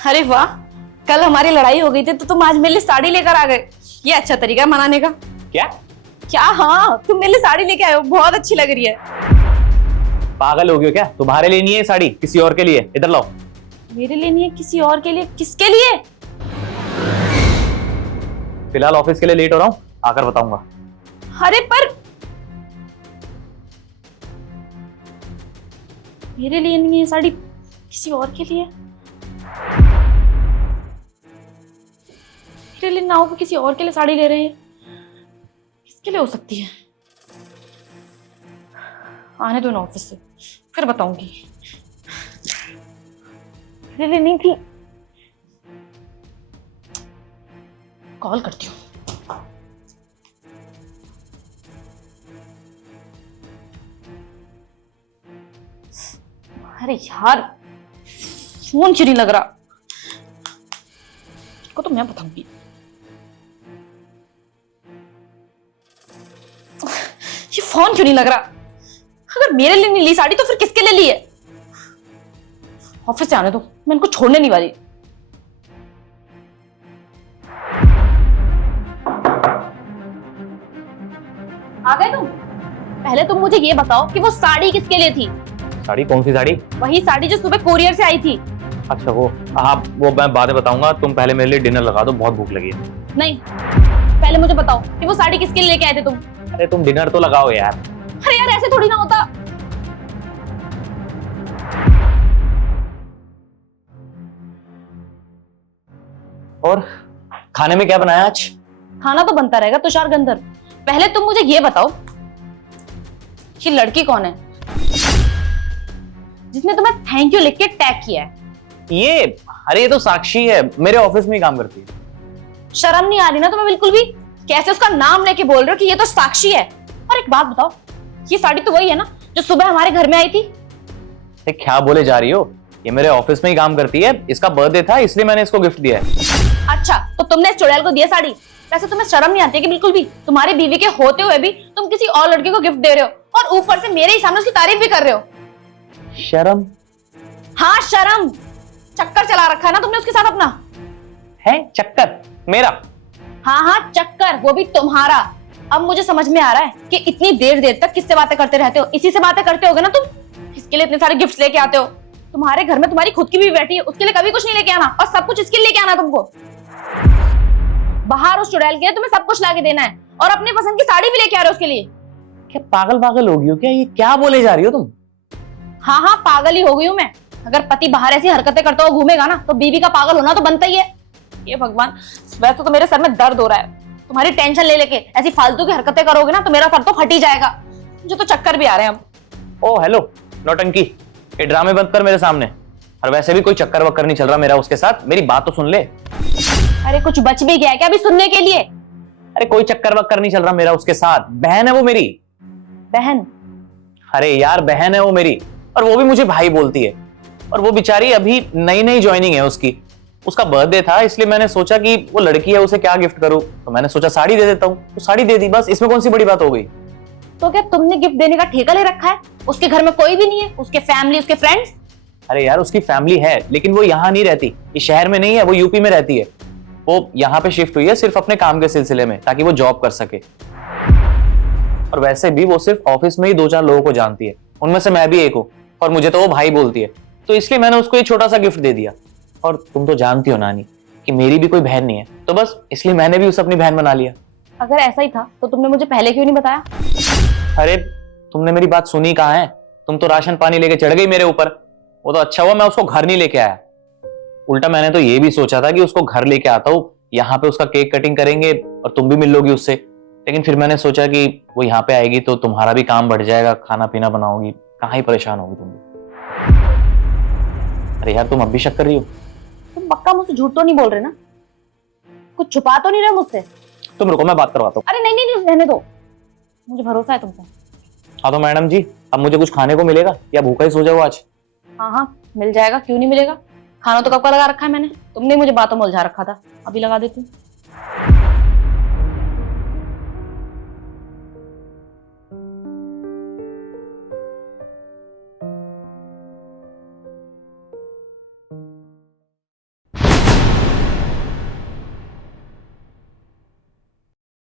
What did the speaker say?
अरे वाह, कल हमारी लड़ाई हो गई थी तो तुम आज मेरे लिए साड़ी लेकर आ गए। ये अच्छा तरीका है मनाने का। क्या क्या? हाँ, तुम मेरे लिए साड़ी लेके आए हो, बहुत अच्छी लग रही है। पागल हो गई हो क्या? तुम्हारे लिए नहीं है साड़ी, किसी और के लिए। इधर लाओ। मेरे लिए नहीं है, किसी और के लिए? किसके लिए? फिलहाल ऑफिस के लिए लेट हो रहा हूँ, आकर बताऊंगा। अरे पर मेरे लिए नहीं है साड़ी, किसी और के लिए। मेरे लिए ना हो, किसी और के लिए साड़ी ले रहे हैं। किसके लिए हो सकती है? आने दो ना ऑफिस से, फिर बताऊंगी। मेरे लिए नहीं थी। कॉल करती हूँ। अरे यार, फोन क्यों नहीं लग रहा? को तो मैं बताऊंगी। ये फोन क्यों नहीं लग रहा? अगर मेरे लिए नहीं ली साड़ी तो फिर किसके लिए ली है? ऑफिस से आने दो, मैं इनको छोड़ने नहीं वाली। आ गए तुम? पहले तुम मुझे ये बताओ कि वो साड़ी किसके लिए थी? साड़ी? कौन सी साड़ी? वही साड़ी जो सुबह कुरियर से आई थी। अच्छा वो, हाँ वो मैं बाद में बताऊंगा। तुम पहले मेरे लिए डिनर लगा दो, बहुत भूख लगी है। नहीं, पहले मुझे बताओ कि वो साड़ी किसके लिए लेके आए थे तुम? अरे तुम डिनर तो लगाओ यार। अरे यार, ऐसे थोड़ी ना होता। और खाने में क्या बनाया आज? खाना तो बनता रहेगा तुषार गंधर्व। पहले तुम मुझे ये बताओ, ये लड़की कौन है जिसने तुम्हें थैंक यू लिख के टैग किया है? ये, अरे ये तो साक्षी है, मेरे ऑफिस में ही काम करती है। शर्म नहीं आ रही ना तुम्हें बिल्कुल भी? कैसे उसका नाम लेके बोल रहे हो कि ये तो साक्षी है? और एक बात बताओ, ये साड़ी तो वही है ना जो सुबह हमारे घर में आई थी? क्या बोले जा रही हो? ये मेरे ऑफिस में ही काम करती है, इसका बर्थडे था इसलिए मैंने इसको गिफ्ट दिया है। अच्छा, तो तुमने इस चुड़ैल को दिया साड़ी? वैसे तुम्हें शर्म नहीं आती है कि बिल्कुल भी? तुम्हारी बीवी के होते हुए भी तुम किसी और लड़के को गिफ्ट दे रहे हो और ऊपर से मेरे ही सामने उसकी तारीफ भी कर रहे हो। शर्म? हाँ शर्म। चक्कर चला रखा है ना तुमने उसके साथ अपना। है चक्कर मेरा? हाँ हाँ चक्कर, वो भी तुम्हारा। अब मुझे समझ में आ रहा है कि इतनी देर देर तक किससे बातें करते रहते हो। इसी से बातें करते होगे ना तुम, इसके लिए इतने सारे गिफ्ट्स लेके आते हो। तुम्हारे घर में तुम्हारी खुद की भी बैठी है, उसके लिए कभी कुछ नहीं लेके आना, और सब कुछ इसके लिए लेके आना तुमको। बाहर उस चुड़ैल के लिए तुम्हें सब कुछ लाके देना है, और अपनी पसंद की साड़ी भी लेके आ रहे हो उसके लिए। क्या पागल पागल हो गई हो क्या? ये क्या बोले जा रही हो तुम? हाँ हाँ, पागल ही हो गई हूँ मैं। अगर पति बाहर ऐसी हरकतें करता हुआ घूमेगा ना तो बीवी का पागल होना तो बनता ही है। ये भगवान, वैसे तो मेरे सर में दर्द हो रहा है। तुम्हारी टेंशन ले लेके ऐसी फालतू की हरकतें करोगे ना तो मेरा सर तो फट ही जाएगा। मुझे तो चक्कर भी आ रहे हैं अब। ओ हेलो नौटंकी, ये ड्रामे बंद कर मेरे सामने। और वैसे भी कोई चक्कर वक्कर नहीं चल रहा मेरा उसके साथ, मेरी बात तो सुन ले। अरे कुछ बच भी गया क्या अभी सुनने के लिए? अरे कोई चक्कर वक्कर नहीं चल रहा मेरा उसके साथ, बहन है वो मेरी। बहन? अरे यार बहन है वो मेरी, और वो भी मुझे भाई बोलती है। और वो बेचारी अभी नई नई ज्वाइनिंग है उसकी। उसका बर्थडे था इसलिए मैंने सोचा कि वो लड़की है, उसे क्या गिफ्ट करूं, तो मैंने सोचा साड़ी दे देता हूं, तो साड़ी दे दी, बस इसमें कौन सी बड़ी बात हो गई। तो क्या तुमने गिफ्ट देने का ठेका ले रखा है? उसके घर में कोई भी नहीं है? उसके फैमिली, उसके फ्रेंड्स? अरे यार उसकी फैमिली है लेकिन वो यहाँ नहीं रहती, इस शहर में नहीं है, वो यूपी में रहती है। वो यहाँ पे शिफ्ट हुई है सिर्फ अपने काम के सिलसिले में, ताकि वो जॉब कर सके। और वैसे भी वो सिर्फ ऑफिस में ही 2-4 लोगों को जानती है, उनमें से मैं भी एक हूँ, और मुझे तो वो भाई बोलती है। तो इसलिए मैंने उसको ये छोटा सा गिफ्ट दे दिया। और तुम तो जानती हो नानी कि मेरी भी कोई बहन नहीं है, तो बस इसलिए मैंने भी उसे अपनी बहन बना लिया। अगर ऐसा ही था तो तुमने मुझे पहले क्यों नहीं बताया? अरे तुमने मेरी बात सुनी कहाँ है? तुम तो राशन पानी लेके चढ़ गई मेरे ऊपर। वो तो अच्छा हुआ मैं उसको घर नहीं लेके आया, उल्टा मैंने तो ये भी सोचा था कि उसको घर लेके आता हूँ, यहाँ पे उसका केक कटिंग करेंगे और तुम भी मिल लोगी उससे। लेकिन फिर मैंने सोचा कि वो यहाँ पे आएगी तो तुम्हारा भी काम बढ़ जाएगा, खाना पीना बनाओगी, कहाँ ही परेशान होगी तुम भी। अरे यार तुम अब भी शक कर रही हो? तुम पक्का मुझसे झूठ तो नहीं बोल रहे ना? कुछ छुपा तो नहीं रहे मुझसे? तुम रुको मैं बात करवाता हूँ। अरे नहीं नहीं नहीं, रहने दो, मुझे भरोसा है तुम पे। हाँ तो मैडम जी, अब मुझे कुछ खाने को मिलेगा या भूखा ही सो जाओ आज? हाँ हाँ मिल जाएगा, क्यों नहीं मिलेगा। खाना तो कब का लगा रखा है मैंने, तुमने मुझे बातों में उलझा रखा था, अभी लगा देती हूँ।